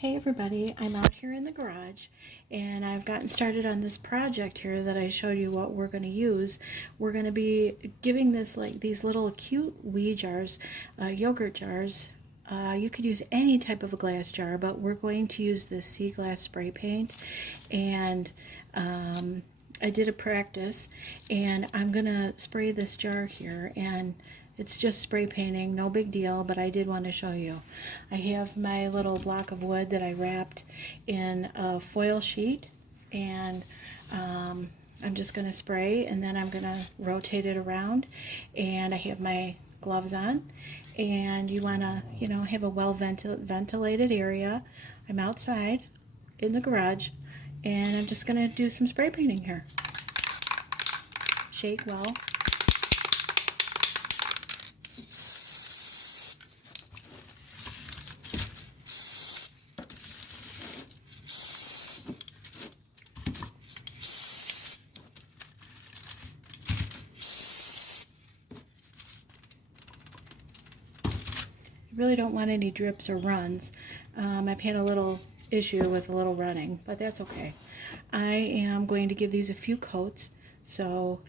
Hey everybody, I'm out here in the garage and I've gotten started on this project here that I showed you what we're going to use. We're going to be giving this like these little cute wee jars, yogurt jars. You could use any type of a glass jar, but we're going to use this sea glass spray paint. And I did a practice and I'm going to spray this jar here, and it's just spray painting, no big deal, but I did want to show you. I have my little block of wood that I wrapped in a foil sheet, and I'm just going to spray, and then I'm going to rotate it around, and I have my gloves on, and you want to, have a well ventilated area. I'm outside in the garage, and I'm just going to do some spray painting here. Shake well. Really don't want any drips or runs. I've had a little issue with a little running, but that's okay. I am going to give these a few coats, so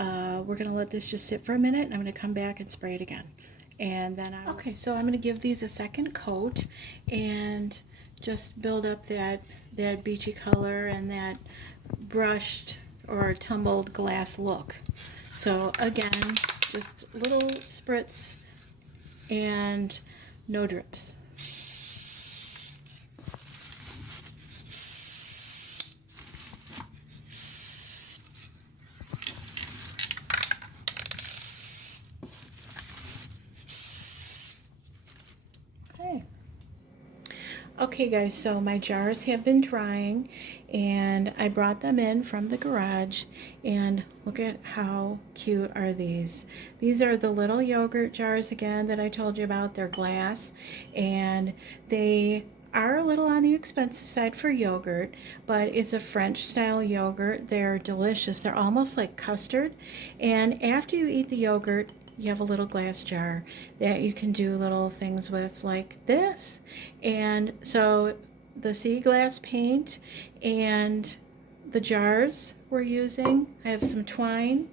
we're going to let this just sit for a minute, and I'm going to come back and spray it again. And then okay, so I'm going to give these a second coat and just build up that beachy color and that brushed or tumbled glass look. So again, just little spritz and no drips. Okay guys, so my jars have been drying and I brought them in from the garage, and look at how cute are these. These are the little yogurt jars again that I told you about. They're glass and they are a little on the expensive side for yogurt, but it's a French style yogurt. They're delicious. They're almost like custard, and after you eat the yogurt, you have a little glass jar that you can do little things with like this. And so the sea glass paint and the jars we're using, I have some twine,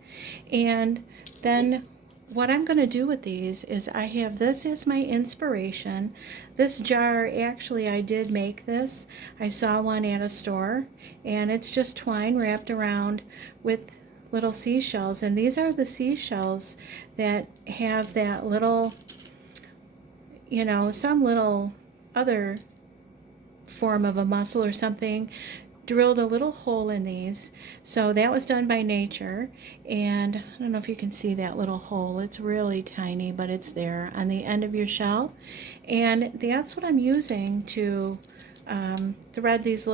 and then what I'm going to do with these is I have this as my inspiration. This jar, actually I did make this. I saw one at a store, and it's just twine wrapped around with little seashells, and these are the seashells that have that little, some little other form of a mussel or something drilled a little hole in these. So that was done by nature, and I don't know if you can see that little hole. It's really tiny, but it's there on the end of your shell, and that's what I'm using to thread these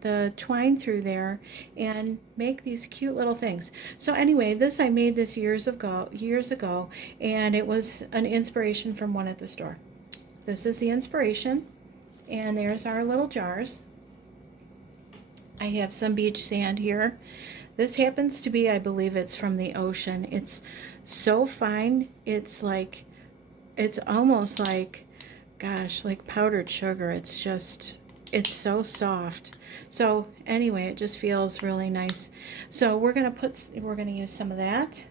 the twine through there and make these cute little things. So anyway, I made this years ago, and it was an inspiration from one at the store. This is the inspiration, and there's our little jars. I have some beach sand here. This happens to be, I believe it's from the ocean. It's so fine, it's almost like, gosh, like powdered sugar. It's so soft. So anyway, it just feels really nice. So we're gonna use some of that,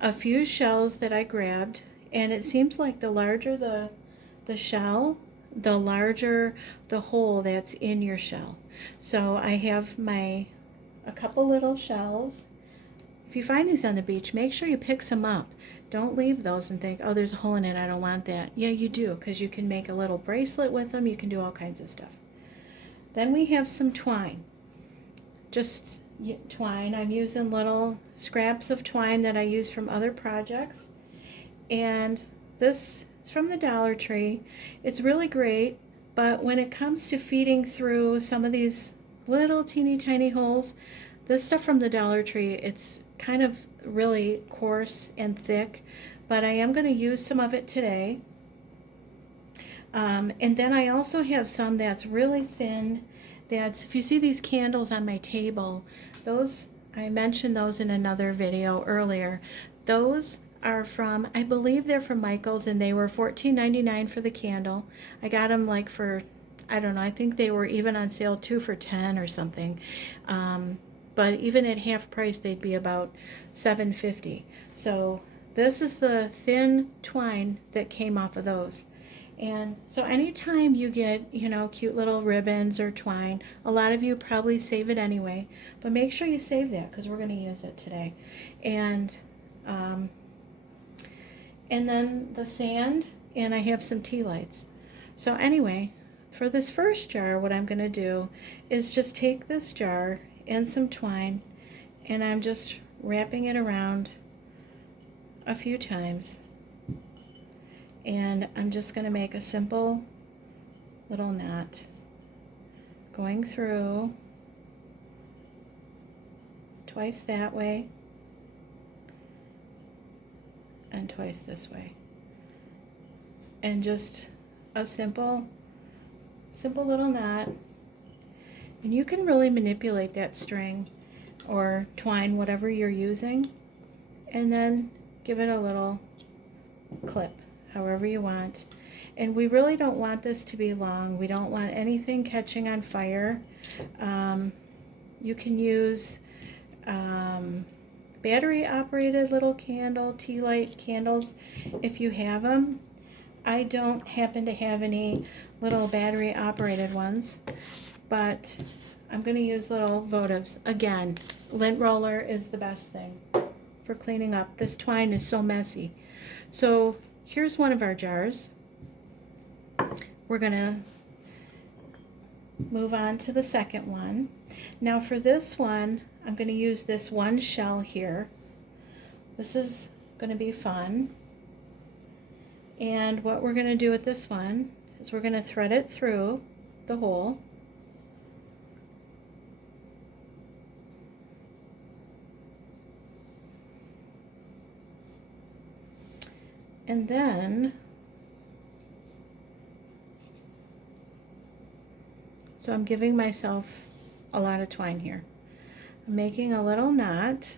a few shells that I grabbed, and it seems like the larger the shell, the larger the hole that's in your shell. So I have a couple little shells. If you find these on the beach, make sure you pick some up. Don't leave those and think, oh, there's a hole in it, I don't want that. Yeah, you do, because you can make a little bracelet with them. You can do all kinds of stuff. Then we have some twine. Just twine. I'm using little scraps of twine that I use from other projects. And this is from the Dollar Tree. It's really great, but when it comes to feeding through some of these little teeny tiny holes, this stuff from the Dollar Tree, it's kind of really coarse and thick, but I am going to use some of it today. And then I also have some that's really thin. If you see these candles on my table, I mentioned those in another video earlier. Those are from, I believe they're from Michael's, and they were $14.99 for the candle. I got them like for, I don't know, I think they were even on sale 2 for $10 or something. But even at half price, they'd be about $7.50. So this is the thin twine that came off of those. And so anytime you get, you know, cute little ribbons or twine, a lot of you probably save it anyway, but make sure you save that because we're going to use it today. Um, and then the sand, and I have some tea lights. So anyway, for this first jar, what I'm going to do is just take this jar and some twine, and I'm just wrapping it around a few times. And I'm just going to make a simple little knot going through twice that way and twice this way, and just a simple little knot. And you can really manipulate that string or twine, whatever you're using, and then give it a little clip however you want. And we really don't want this to be long. We don't want anything catching on fire. You can use battery operated little tea light candles if you have them. I don't happen to have any little battery operated ones, but I'm going to use little Votives. Again, lint roller is the best thing for cleaning up. This twine is so messy. So here's one of our jars. We're going to move on to the second one. Now for this one, I'm going to use this one shell here. This is going to be fun. And what we're going to do with this one is we're going to thread it through the hole. And then, so I'm giving myself a lot of twine here. I'm making a little knot.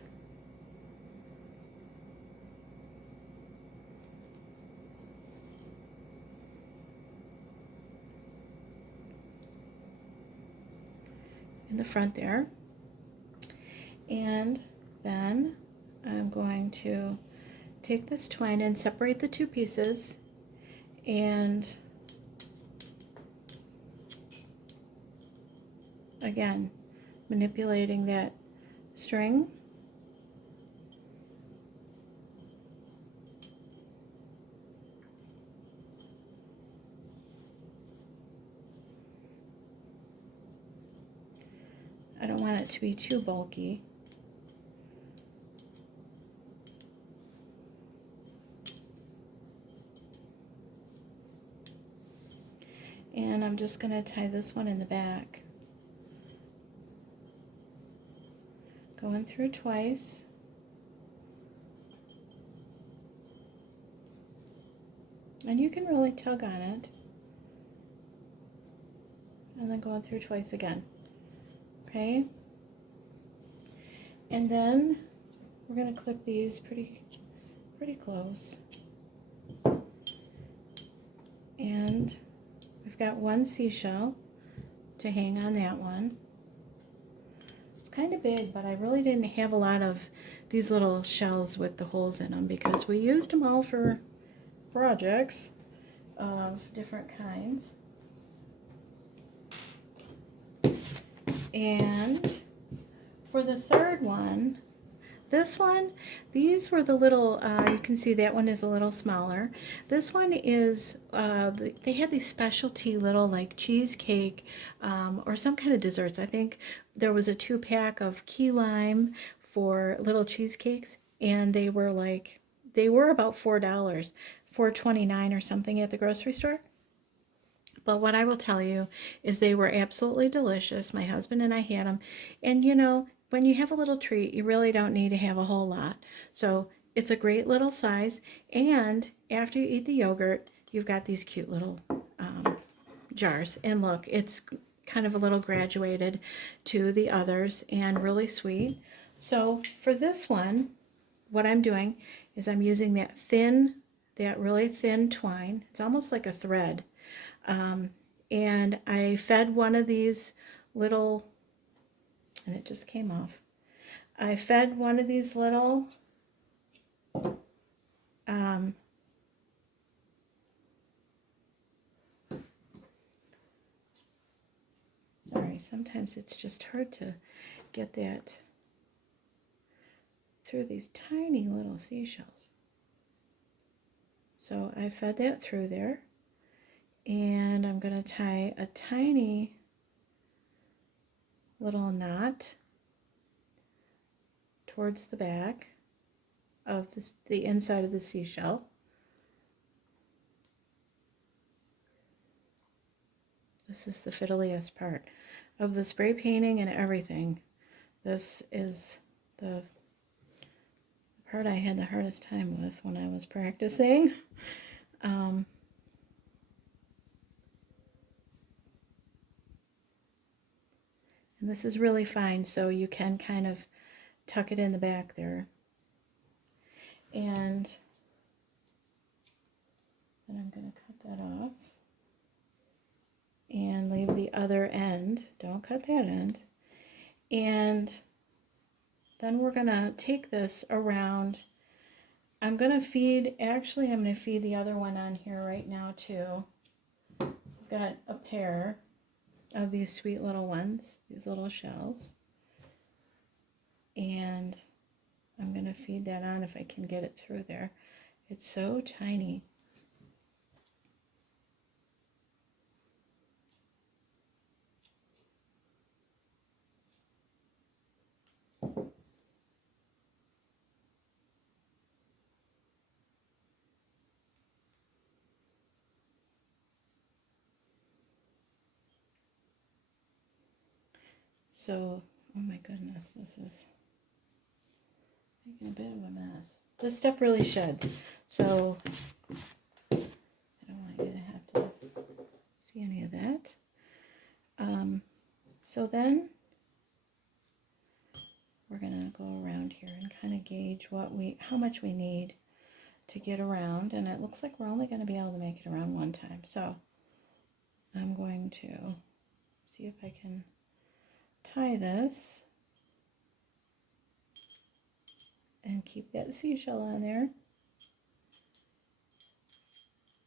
In the front there. And then I'm going to take this twine and separate the two pieces, and again, manipulating that string. I don't want it to be too bulky. And I'm just going to tie this one in the back. Going through twice. And you can really tug on it. And then going through twice again. Okay? And then we're going to clip these pretty close. And we've got one seashell to hang on that one. It's kind of big, but I really didn't have a lot of these little shells with the holes in them because we used them all for projects of different kinds. And for the third one, this one, these were the little, you can see that one is a little smaller. This one is, they had these specialty little like cheesecake or some kind of desserts. I think there was a 2-pack of key lime for little cheesecakes, and they were about $4, $4.29 or something at the grocery store. But what I will tell you is they were absolutely delicious. My husband and I had them. And you know, when you have a little treat, you really don't need to have a whole lot. So it's a great little size. And after you eat the yogurt, you've got these cute little jars. And look, it's kind of a little graduated to the others and really sweet. So for this one, what I'm doing is I'm using that really thin twine. It's almost like a thread. And I fed one of these little, and it just came off. I fed one of these little sorry, sometimes it's just hard to get that through these tiny little seashells. So I fed that through there, and I'm going to tie a tiny little knot towards the back of the inside of the seashell. This is the fiddliest part of the spray painting and everything. This is the part I had the hardest time with when I was practicing. And this is really fine, so you can kind of tuck it in the back there. And then I'm going to cut that off and leave the other end. Don't cut that end. And then we're going to take this around. I'm going to feed the other one on here right now too. I've got a pair of these sweet little ones, these little shells. And I'm going to feed that on if I can get it through there. It's so tiny. So, oh my goodness, this is making a bit of a mess. This stuff really sheds, so I don't want you to have to see any of that. So then we're gonna go around here and kind of gauge how much we need to get around, and it looks like we're only going to be able to make it around one time. So I'm going to see if I can tie this and keep that seashell on there,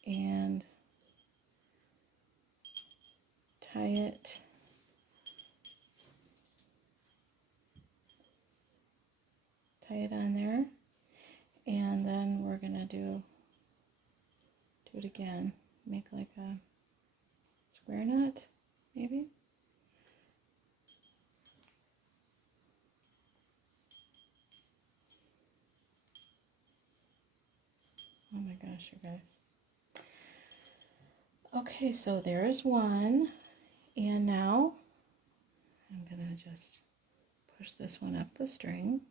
and tie it on there, and then we're gonna do it again, make like a square knot maybe. Oh my gosh, you guys. Okay, so there's one, and now I'm gonna just push this one up the string.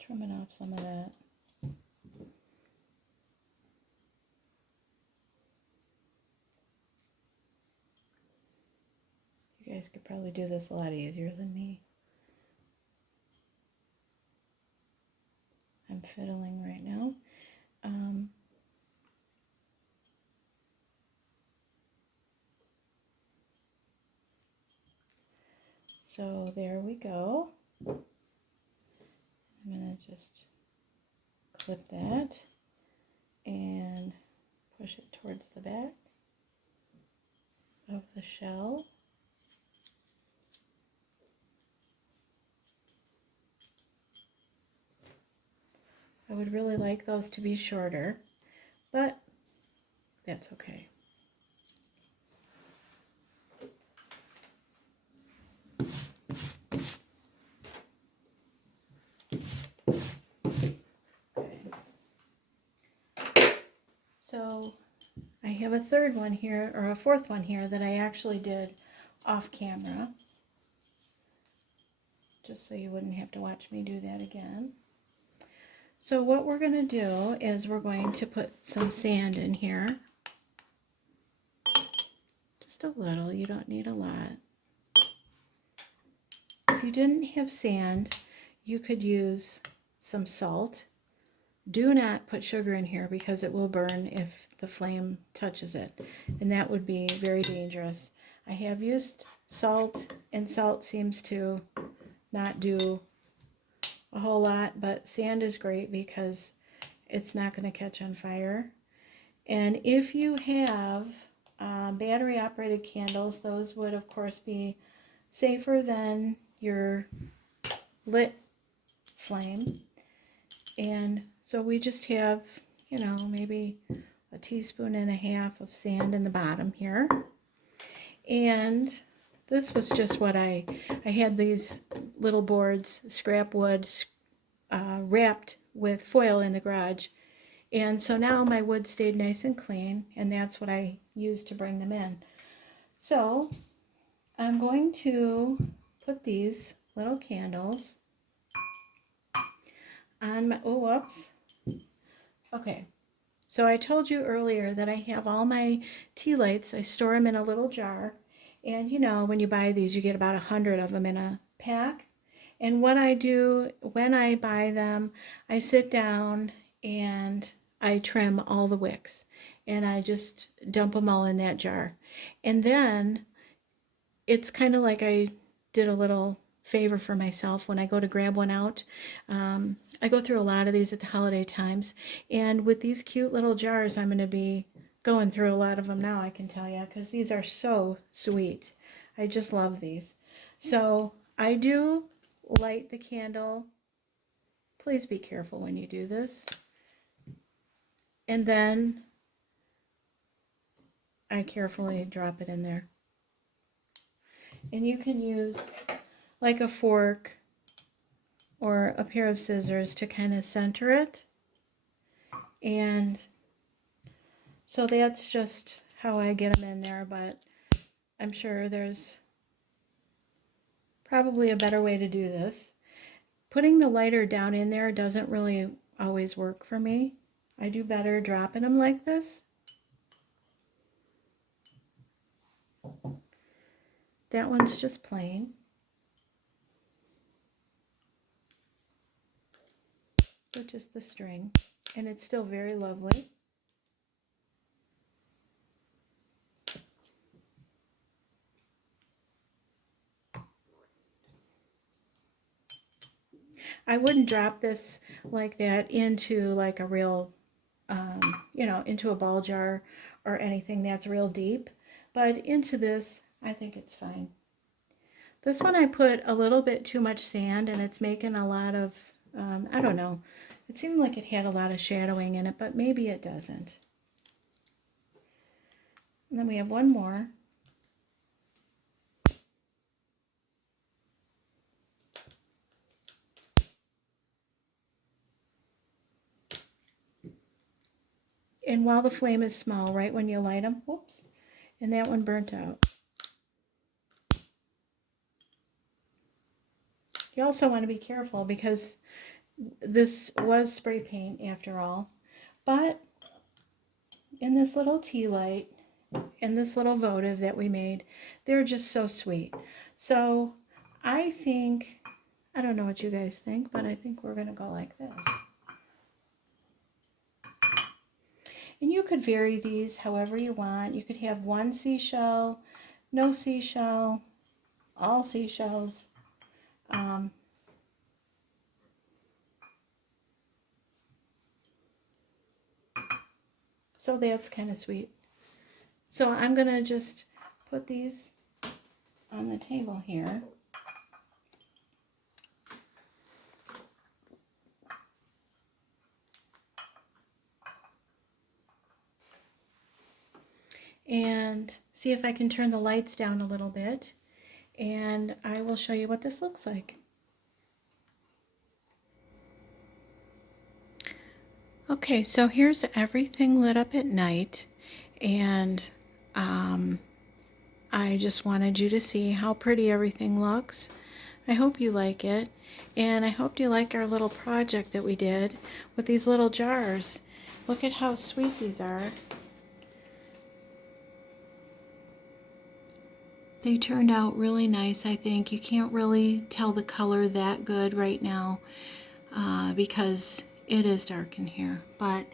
Trimming off some of that. You guys could probably do this a lot easier than me. I'm fiddling right now. So there we go. I'm going to just clip that and push it towards the back of the shell. I would really like those to be shorter, but that's okay. So I have a third one here, or a fourth one here, that I actually did off camera, just so you wouldn't have to watch me do that again. So what we're going to do is we're going to put some sand in here. Just a little, you don't need a lot. you didn't have sand, you could use some salt. Do not put sugar in here because it will burn if the flame touches it, and that would be very dangerous. I have used salt, and salt seems to not do a whole lot, but sand is great because it's not going to catch on fire. And if you have battery operated candles, those would of course be safer than your lit flame. And so we just have, you know, maybe a teaspoon and a half of sand in the bottom here. And this was just what I had these little boards, scrap wood, wrapped with foil in the garage. And so now my wood stayed nice and clean, and that's what I used to bring them in. So I'm going to put these little candles on my, oh, whoops. Okay, so I told you earlier that I have all my tea lights. I store them in a little jar. And you know, when you buy these, you get about 100 of them in a pack. And what I do when I buy them, I sit down and I trim all the wicks. And I just dump them all in that jar. And then it's kind of like I did a little favor for myself when I go to grab one out. I go through a lot of these at the holiday times, and with these cute little jars, I'm going to be going through a lot of them now, I can tell you, because these are so sweet. I just love these. So I do light the candle. Please be careful when you do this. And then I carefully drop it in there. And you can use like a fork or a pair of scissors to kind of center it. And so that's just how I get them in there, but I'm sure there's probably a better way to do this. Putting the lighter down in there doesn't really always work for me. I do better dropping them like this. That one's just plain. So just the string, and it's still very lovely. I wouldn't drop this like that into like a real, you know, into a ball jar or anything that's real deep, but into this, I think it's fine. This one I put a little bit too much sand, and it's making a lot of, I don't know, it seemed like it had a lot of shadowing in it, but maybe it doesn't. And then we have one more. And while the flame is small, right when you light them, whoops, and that one burnt out. You also want to be careful because this was spray paint after all, but in this little tea light and this little votive that we made, they're just so sweet. So I think, I don't know what you guys think, but I think we're going to go like this. And you could vary these however you want. You could have one seashell, no seashell, all seashells. So that's kind of sweet. So I'm going to just put these on the table here. And see if I can turn the lights down a little bit, and I will show you what this looks like. Okay, so here's everything lit up at night, and I just wanted you to see how pretty everything looks. I hope you like it, and I hope you like our little project that we did with these little jars. Look at how sweet these are. They turned out really nice, I think. You can't really tell the color that good right now because it is dark in here. But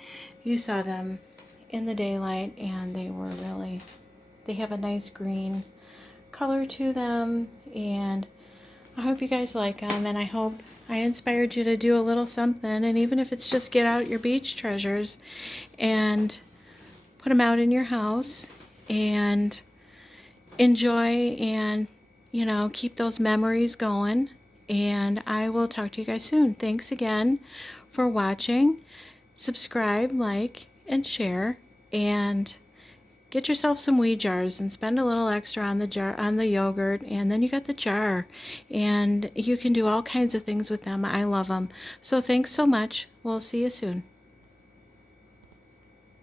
you saw them in the daylight and they have a nice green color to them. And I hope you guys like them, and I hope I inspired you to do a little something. And even if it's just get out your beach treasures and put them out in your house and enjoy and, keep those memories going. And I will talk to you guys soon. Thanks again for watching. Subscribe, like, and share. And get yourself some wee jars and spend a little extra on the yogurt, and then you got the jar. And you can do all kinds of things with them. I love them. So thanks so much. We'll see you soon.